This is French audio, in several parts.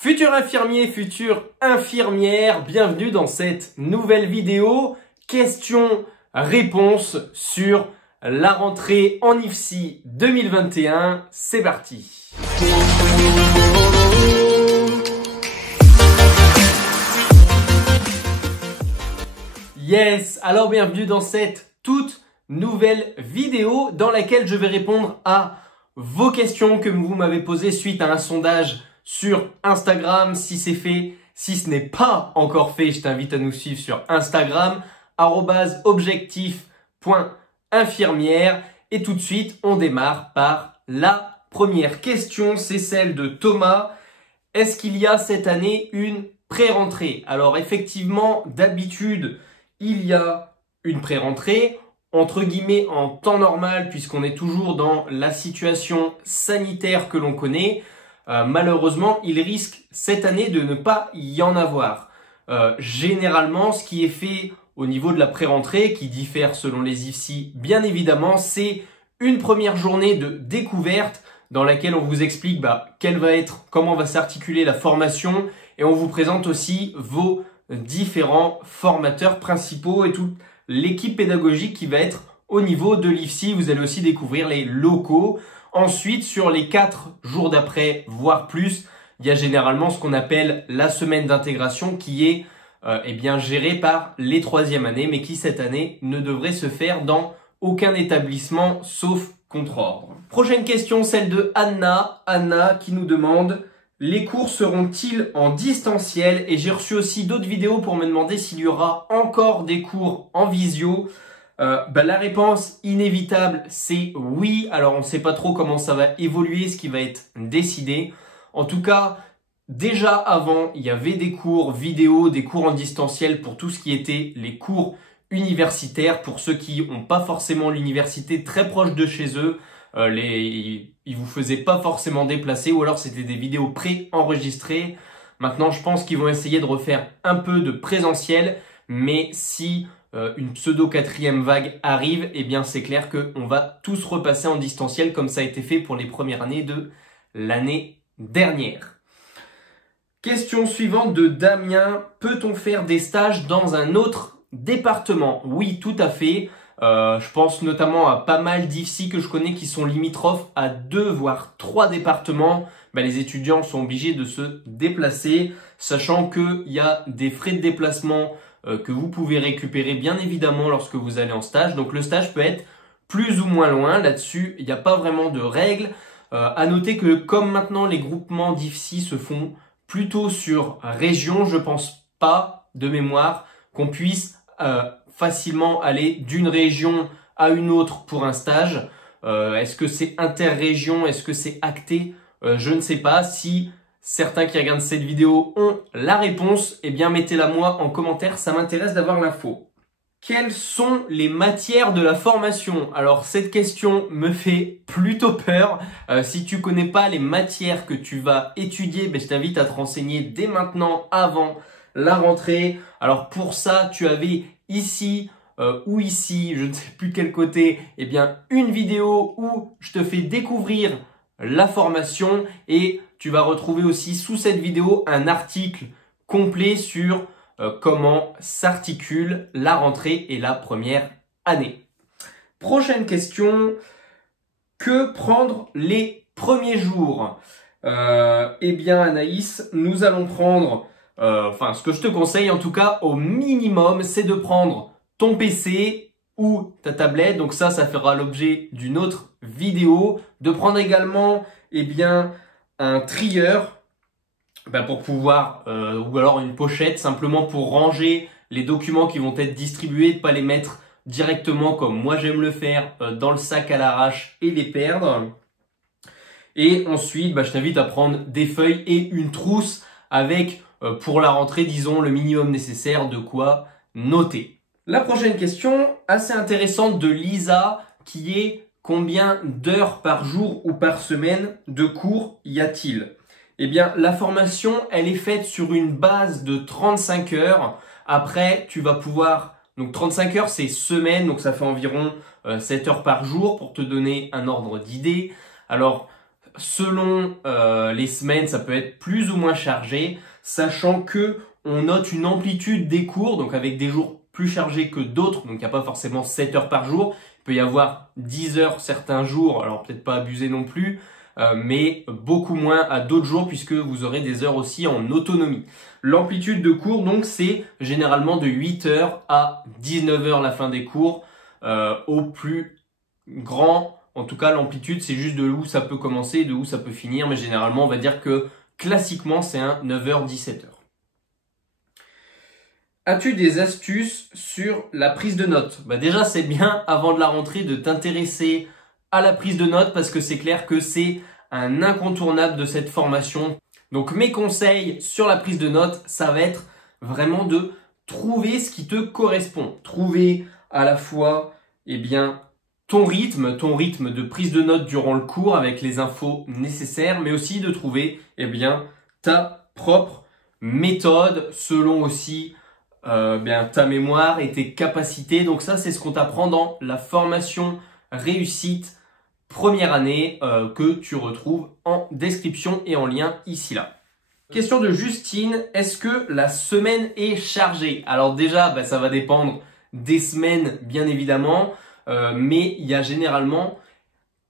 Futur infirmier, future infirmière, bienvenue dans cette nouvelle vidéo. Questions-réponses sur la rentrée en IFSI 2021. C'est parti. Yes, alors bienvenue dans cette toute nouvelle vidéo dans laquelle je vais répondre à vos questions que vous m'avez posées suite à un sondage sur Instagram. Si c'est fait, si ce n'est pas encore fait, je t'invite à nous suivre sur Instagram, @objectif.infirmière. Et tout de suite, on démarre par la première question. C'est celle de Thomas. Est-ce qu'il y a cette année une pré-rentrée? Alors effectivement, d'habitude, il y a une pré-rentrée, entre guillemets en temps normal, puisqu'on est toujours dans la situation sanitaire que l'on connaît. Malheureusement, il risque cette année de ne pas y en avoir. Généralement, ce qui est fait au niveau de la pré-rentrée, qui diffère selon les IFSI, bien évidemment, c'est une première journée de découverte dans laquelle on vous explique comment va s'articuler la formation, et on vous présente aussi vos différents formateurs principaux et toute l'équipe pédagogique qui va être au niveau de l'IFSI. Vous allez aussi découvrir les locaux. Ensuite, sur les 4 jours d'après, voire plus, il y a généralement ce qu'on appelle la semaine d'intégration qui est gérée par les 3e années, mais qui cette année ne devrait se faire dans aucun établissement sauf contre-ordre. Prochaine question, celle de Anna. Anna qui nous demande: les cours seront-ils en distanciel? Et j'ai reçu aussi d'autres vidéos pour me demander s'il y aura encore des cours en visio. La réponse inévitable, c'est oui. Alors, on ne sait pas trop comment ça va évoluer, ce qui va être décidé. En tout cas, déjà avant, il y avait des cours vidéo, des cours en distanciel pour tout ce qui était les cours universitaires. Pour ceux qui n'ont pas forcément l'université très proche de chez eux, ils vous faisaient pas forcément déplacer, ou alors c'était des vidéos pré-enregistrées. Maintenant, je pense qu'ils vont essayer de refaire un peu de présentiel, mais si une pseudo 4e vague arrive, eh bien c'est clair qu'on va tous repasser en distanciel comme ça a été fait pour les premières années de l'année dernière. Question suivante de Damien: peut-on faire des stages dans un autre département? Oui, tout à fait. Je pense notamment à pas mal d'IFSI que je connais qui sont limitrophes à 2 voire 3 départements. Les étudiants sont obligés de se déplacer, sachant qu'il y a des frais de déplacement que vous pouvez récupérer bien évidemment lorsque vous allez en stage. Donc le stage peut être plus ou moins loin. Là-dessus, il n'y a pas vraiment de règles. À noter que comme maintenant les groupements d'IFSI se font plutôt sur région, je pense pas de mémoire qu'on puisse facilement aller d'une région à une autre pour un stage. Est-ce que c'est interrégion? Est-ce que c'est acté? Je ne sais pas. Si certains qui regardent cette vidéo ont la réponse, eh bien mettez-la moi en commentaire, ça m'intéresse d'avoir l'info. Quelles sont les matières de la formation? Alors cette question me fait plutôt peur. Si tu connais pas les matières que tu vas étudier, je t'invite à te renseigner dès maintenant avant la rentrée. Alors pour ça, tu avais ici ou ici, je ne sais plus quel côté, une vidéo où je te fais découvrir la formation, et tu vas retrouver aussi sous cette vidéo un article complet sur comment s'articule la rentrée et la première année. Prochaine question: que prendre les premiers jours? Anaïs, nous allons prendre, ce que je te conseille en tout cas au minimum, c'est de prendre ton PC ou ta tablette, donc ça fera l'objet d'une autre vidéo. De prendre également un trieur pour pouvoir, ou alors une pochette simplement pour ranger les documents qui vont être distribués, de pas les mettre directement comme moi j'aime le faire dans le sac à l'arrache et les perdre. Et ensuite, je t'invite à prendre des feuilles et une trousse avec, pour la rentrée, disons, le minimum nécessaire de quoi noter. La prochaine question, assez intéressante, de Lisa, qui est: combien d'heures par jour ou par semaine de cours y a-t-il? La formation, elle est faite sur une base de 35 heures. Après, tu vas pouvoir... Donc 35 heures, c'est semaine, donc ça fait environ 7 heures par jour pour te donner un ordre d'idée. Alors, selon les semaines, ça peut être plus ou moins chargé, sachant que on note une amplitude des cours, donc avec des jours plus chargés que d'autres, donc il n'y a pas forcément 7 heures par jour, il peut y avoir 10 heures certains jours, alors peut-être pas abuser non plus, mais beaucoup moins à d'autres jours puisque vous aurez des heures aussi en autonomie. L'amplitude de cours, donc, c'est généralement de 8 heures à 19 heures la fin des cours, au plus grand. En tout cas, l'amplitude, c'est juste de où ça peut commencer et de où ça peut finir, mais généralement, on va dire que classiquement, c'est un 9h, 17h. As-tu des astuces sur la prise de notes? Déjà, c'est bien avant de la rentrée de t'intéresser à la prise de notes parce que c'est clair que c'est un incontournable de cette formation. Donc, mes conseils sur la prise de notes, ça va être vraiment de trouver ce qui te correspond. Trouver à la fois, ton rythme de prise de notes durant le cours avec les infos nécessaires, mais aussi de trouver, ta propre méthode selon aussi ta mémoire et tes capacités. Donc ça, c'est ce qu'on t'apprend dans la formation réussite première année que tu retrouves en description et en lien ici là. Question de Justine, est-ce que la semaine est chargée? Alors déjà, ça va dépendre des semaines bien évidemment, mais il y a généralement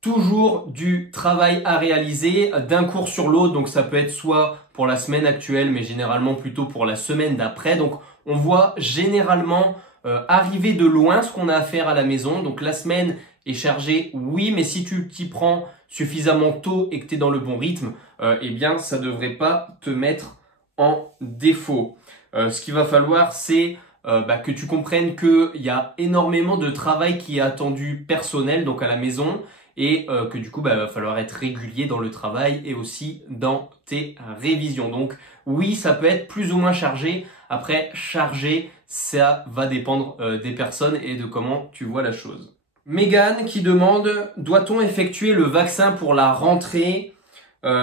toujours du travail à réaliser d'un cours sur l'autre. Donc ça peut être soit pour la semaine actuelle, mais généralement plutôt pour la semaine d'après. Donc on voit généralement arriver de loin ce qu'on a à faire à la maison. Donc la semaine est chargée, oui, mais si tu t'y prends suffisamment tôt et que tu es dans le bon rythme, ça ne devrait pas te mettre en défaut. Ce qu'il va falloir, c'est que tu comprennes qu'il y a énormément de travail qui est attendu personnel, donc à la maison, et que du coup, va falloir être régulier dans le travail et aussi dans tes révisions. Donc oui, ça peut être plus ou moins chargé. Après, chargé, ça va dépendre des personnes et de comment tu vois la chose. Mégane qui demande, doit-on effectuer le vaccin pour la rentrée,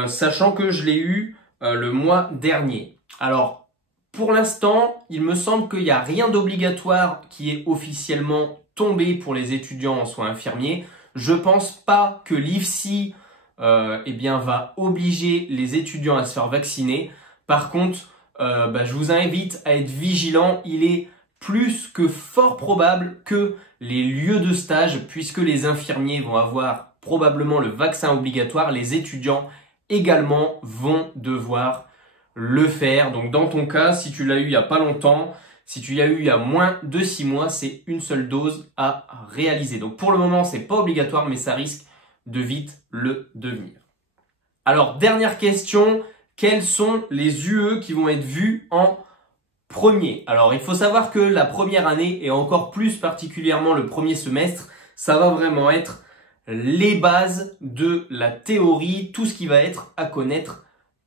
sachant que je l'ai eu le mois dernier? Alors, pour l'instant, il me semble qu'il n'y a rien d'obligatoire qui est officiellement tombé pour les étudiants en soins infirmiers. Je pense pas que l'IFSI va obliger les étudiants à se faire vacciner. Par contre, je vous invite à être vigilant. Il est plus que fort probable que les lieux de stage, puisque les infirmiers vont avoir probablement le vaccin obligatoire, les étudiants également vont devoir le faire. Donc dans ton cas, si tu l'as eu il n'y a pas longtemps, si tu l'as eu il y a moins de 6 mois, c'est une seule dose à réaliser. Donc pour le moment, c'est pas obligatoire, mais ça risque de vite le devenir. Alors dernière question, quels sont les UE qui vont être vus en premier? Alors il faut savoir que la première année et encore plus particulièrement le premier semestre, ça va vraiment être les bases de la théorie, tout ce qui va être à connaître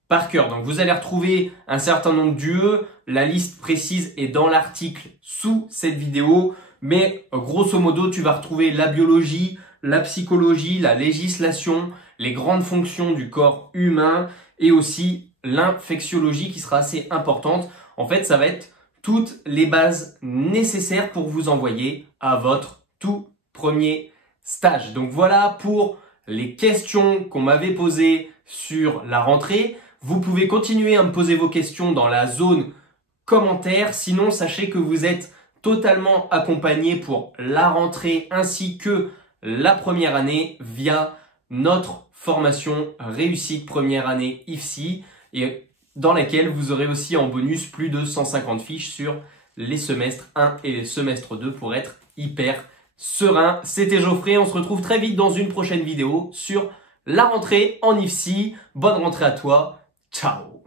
par cœur. Donc vous allez retrouver un certain nombre d'UE, la liste précise est dans l'article sous cette vidéo, mais grosso modo tu vas retrouver la biologie, la psychologie, la législation, les grandes fonctions du corps humain et aussi l'infectiologie qui sera assez importante. En fait, ça va être toutes les bases nécessaires pour vous envoyer à votre tout premier stage. Donc voilà pour les questions qu'on m'avait posées sur la rentrée. Vous pouvez continuer à me poser vos questions dans la zone commentaires. Sinon, sachez que vous êtes totalement accompagné pour la rentrée ainsi que la première année via notre formation réussite première année IFSI et dans laquelle vous aurez aussi en bonus plus de 150 fiches sur les semestres 1 et les semestres 2 pour être hyper serein. C'était Geoffrey, on se retrouve très vite dans une prochaine vidéo sur la rentrée en IFSI. Bonne rentrée à toi, ciao.